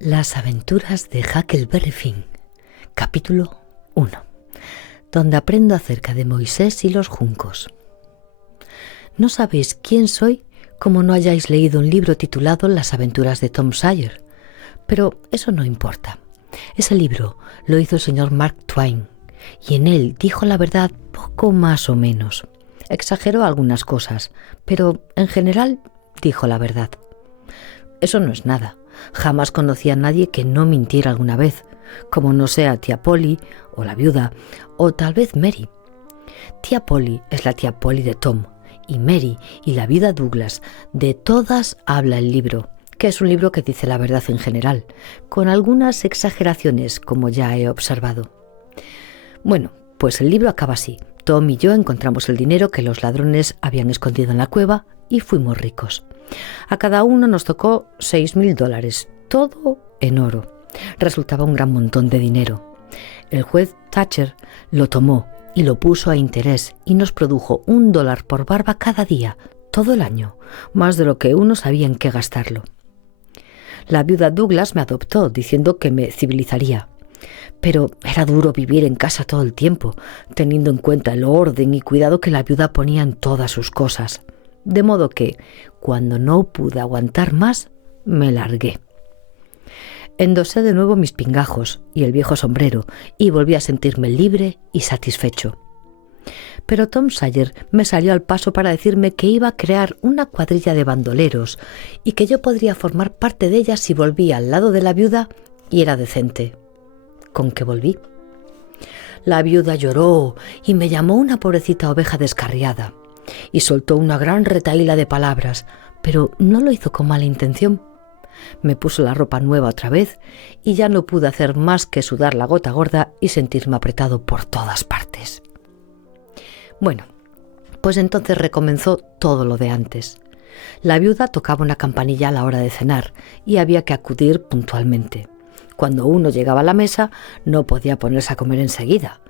Las aventuras de Huckleberry Finn, capítulo 1, donde aprendo acerca de Moisés y los juncos. No sabéis quién soy como no hayáis leído un libro titulado Las aventuras de Tom Sawyer, pero eso no importa. Ese libro lo hizo el señor Mark Twain y en él dijo la verdad poco más o menos. Exageró algunas cosas, pero en general dijo la verdad. Eso no es nada. Jamás conocí a nadie que no mintiera alguna vez, como no sea tía Polly o la viuda, o tal vez Mary. Tía Polly es la tía Polly de Tom, y Mary y la viuda Douglas, de todas habla el libro, que es un libro que dice la verdad en general, con algunas exageraciones, como ya he observado. Bueno, pues el libro acaba así. Tom y yo encontramos el dinero que los ladrones habían escondido en la cueva y fuimos ricos. A cada uno nos tocó $6,000, todo en oro. Resultaba un gran montón de dinero. El juez Thatcher lo tomó y lo puso a interés y nos produjo $1 por barba cada día, todo el año, más de lo que uno sabía en qué gastarlo. La viuda Douglas me adoptó diciendo que me civilizaría. Pero era duro vivir en casa todo el tiempo, teniendo en cuenta el orden y cuidado que la viuda ponía en todas sus cosas. De modo que, cuando no pude aguantar más, me largué. Endosé de nuevo mis pingajos y el viejo sombrero y volví a sentirme libre y satisfecho. Pero Tom Sawyer me salió al paso para decirme que iba a crear una cuadrilla de bandoleros y que yo podría formar parte de ella si volvía al lado de la viuda y era decente. ¿Con qué volví? La viuda lloró y me llamó una pobrecita oveja descarriada y soltó una gran retahíla de palabras, pero no lo hizo con mala intención. Me puso la ropa nueva otra vez y ya no pude hacer más que sudar la gota gorda y sentirme apretado por todas partes. Bueno, pues entonces recomenzó todo lo de antes. La viuda tocaba una campanilla a la hora de cenar y había que acudir puntualmente. Cuando uno llegaba a la mesa, no podía ponerse a comer enseguida.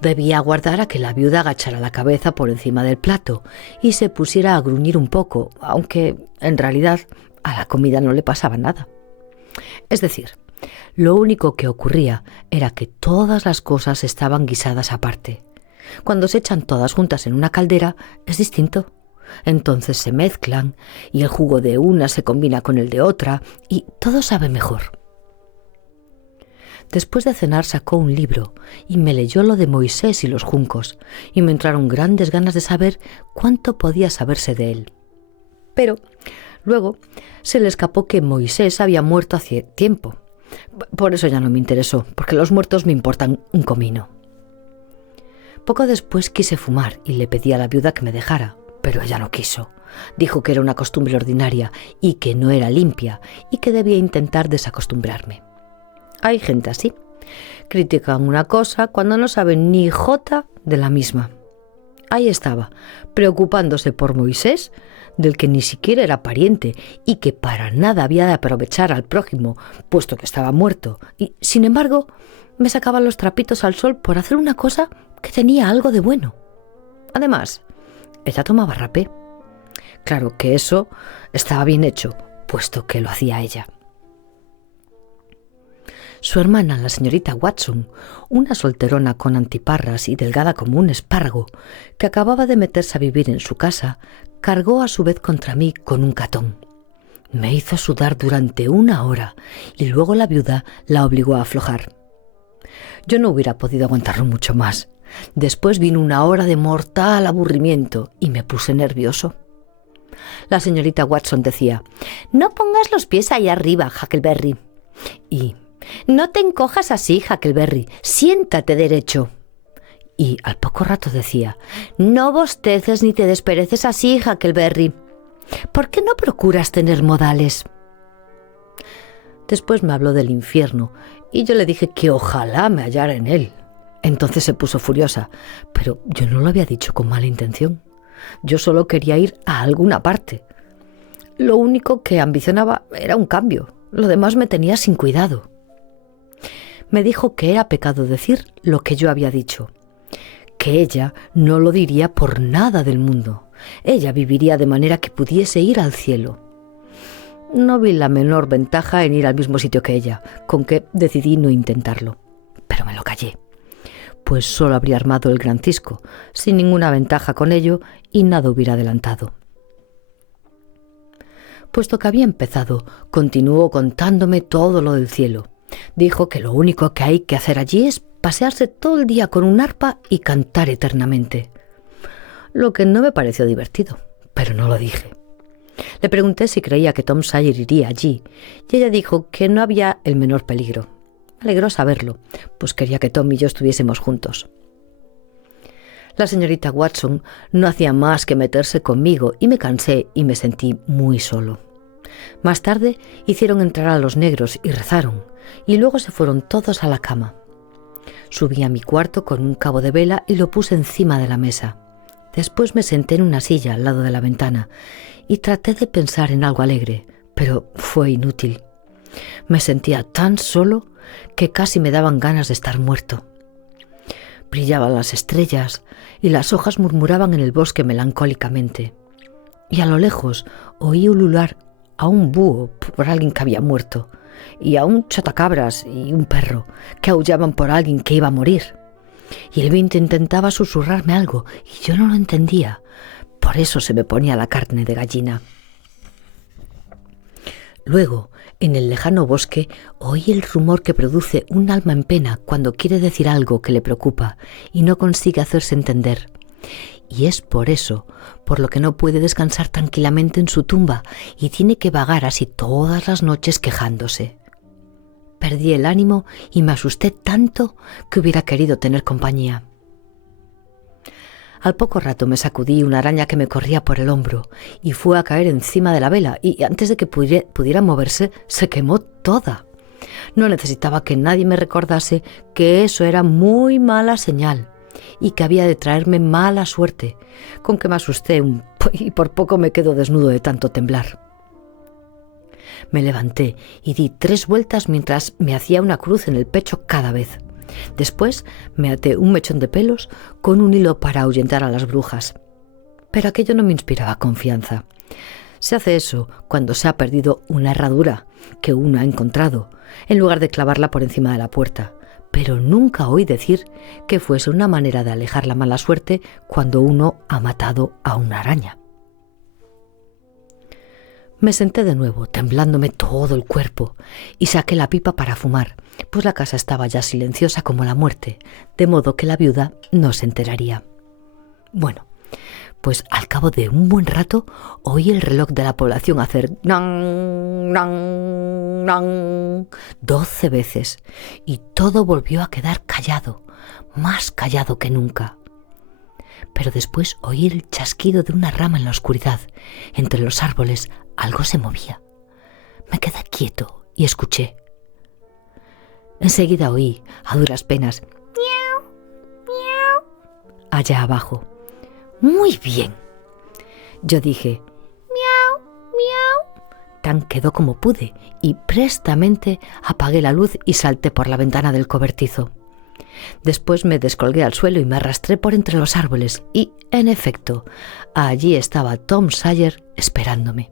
Debía aguardar a que la viuda agachara la cabeza por encima del plato y se pusiera a gruñir un poco, aunque en realidad a la comida no le pasaba nada. Es decir, lo único que ocurría era que todas las cosas estaban guisadas aparte. Cuando se echan todas juntas en una caldera es distinto. Entonces se mezclan y el jugo de una se combina con el de otra y todo sabe mejor. Después de cenar sacó un libro y me leyó lo de Moisés y los juncos y me entraron grandes ganas de saber cuánto podía saberse de él. Pero luego se le escapó que Moisés había muerto hace tiempo. Por eso ya no me interesó, porque los muertos me importan un comino. Poco después quise fumar y le pedí a la viuda que me dejara, pero ella no quiso. Dijo que era una costumbre ordinaria y que no era limpia y que debía intentar desacostumbrarme. Hay gente así. Critican una cosa cuando no saben ni jota de la misma. Ahí estaba, preocupándose por Moisés, del que ni siquiera era pariente y que para nada había de aprovechar al prójimo, puesto que estaba muerto. Y, sin embargo, me sacaba los trapitos al sol por hacer una cosa que tenía algo de bueno. Además, ella tomaba rapé. Claro que eso estaba bien hecho, puesto que lo hacía ella. Su hermana, la señorita Watson, una solterona con antiparras y delgada como un espárrago, que acababa de meterse a vivir en su casa, cargó a su vez contra mí con un catón. Me hizo sudar durante 1 hora y luego la viuda la obligó a aflojar. Yo no hubiera podido aguantarlo mucho más. Después vino 1 hora de mortal aburrimiento y me puse nervioso. La señorita Watson decía: «No pongas los pies ahí arriba, Huckleberry». Y «No te encojas así, Huckleberry, siéntate derecho». Y al poco rato decía: «No bosteces ni te despereces así, Huckleberry. ¿Por qué no procuras tener modales?». Después me habló del infierno y yo le dije que ojalá me hallara en él. Entonces se puso furiosa, pero yo no lo había dicho con mala intención. Yo solo quería ir a alguna parte. Lo único que ambicionaba era un cambio. Lo demás me tenía sin cuidado. Me dijo que era pecado decir lo que yo había dicho, que ella no lo diría por nada del mundo. Ella viviría de manera que pudiese ir al cielo. No vi la menor ventaja en ir al mismo sitio que ella, con que decidí no intentarlo. Pero me lo callé, pues solo habría armado el gran cisco, sin ninguna ventaja con ello, y nada hubiera adelantado. Puesto que había empezado, continuó contándome todo lo del cielo. Dijo que lo único que hay que hacer allí es pasearse todo el día con un arpa y cantar eternamente. Lo que no me pareció divertido, pero no lo dije. Le pregunté si creía que Tom Sawyer iría allí, y ella dijo que no había el menor peligro. Me alegró saberlo, pues quería que Tom y yo estuviésemos juntos. La señorita Watson no hacía más que meterse conmigo y me cansé y me sentí muy solo. Más tarde hicieron entrar a los negros y rezaron, y luego se fueron todos a la cama. Subí a mi cuarto con un cabo de vela y lo puse encima de la mesa. Después me senté en una silla al lado de la ventana y traté de pensar en algo alegre, pero fue inútil. Me sentía tan solo que casi me daban ganas de estar muerto. Brillaban las estrellas y las hojas murmuraban en el bosque melancólicamente. Y a lo lejos oí ulular a un búho por alguien que había muerto, y a un chotacabras y un perro que aullaban por alguien que iba a morir. Y el viento intentaba susurrarme algo y yo no lo entendía. Por eso se me ponía la carne de gallina. Luego, en el lejano bosque, oí el rumor que produce un alma en pena cuando quiere decir algo que le preocupa y no consigue hacerse entender. Y es por eso, por lo que no puede descansar tranquilamente en su tumba y tiene que vagar así todas las noches quejándose. Perdí el ánimo y me asusté tanto que hubiera querido tener compañía. Al poco rato me sacudí una araña que me corría por el hombro y fue a caer encima de la vela y antes de que pudiera moverse se quemó toda. No necesitaba que nadie me recordase que eso era muy mala señal y que había de traerme mala suerte, con que me asusté y por poco me quedo desnudo de tanto temblar. Me levanté y di 3 vueltas mientras me hacía una cruz en el pecho cada vez. Después me até un mechón de pelos con un hilo para ahuyentar a las brujas. Pero aquello no me inspiraba confianza. Se hace eso cuando se ha perdido una herradura que uno ha encontrado, en lugar de clavarla por encima de la puerta. Pero nunca oí decir que fuese una manera de alejar la mala suerte cuando uno ha matado a una araña. Me senté de nuevo, temblándome todo el cuerpo, y saqué la pipa para fumar, pues la casa estaba ya silenciosa como la muerte, de modo que la viuda no se enteraría. Bueno, pues al cabo de un buen rato oí el reloj de la población hacer nan, nan, nan 12 veces, y todo volvió a quedar callado, más callado que nunca. Pero después oí el chasquido de una rama en la oscuridad. Entre los árboles algo se movía. Me quedé quieto y escuché. Enseguida oí, a duras penas, miau, miau, allá abajo. Muy bien. Yo dije, miau, miau. Tan quedó como pude y prestamente apagué la luz y salté por la ventana del cobertizo. Después me descolgué al suelo y me arrastré por entre los árboles y, en efecto, allí estaba Tom Sawyer esperándome.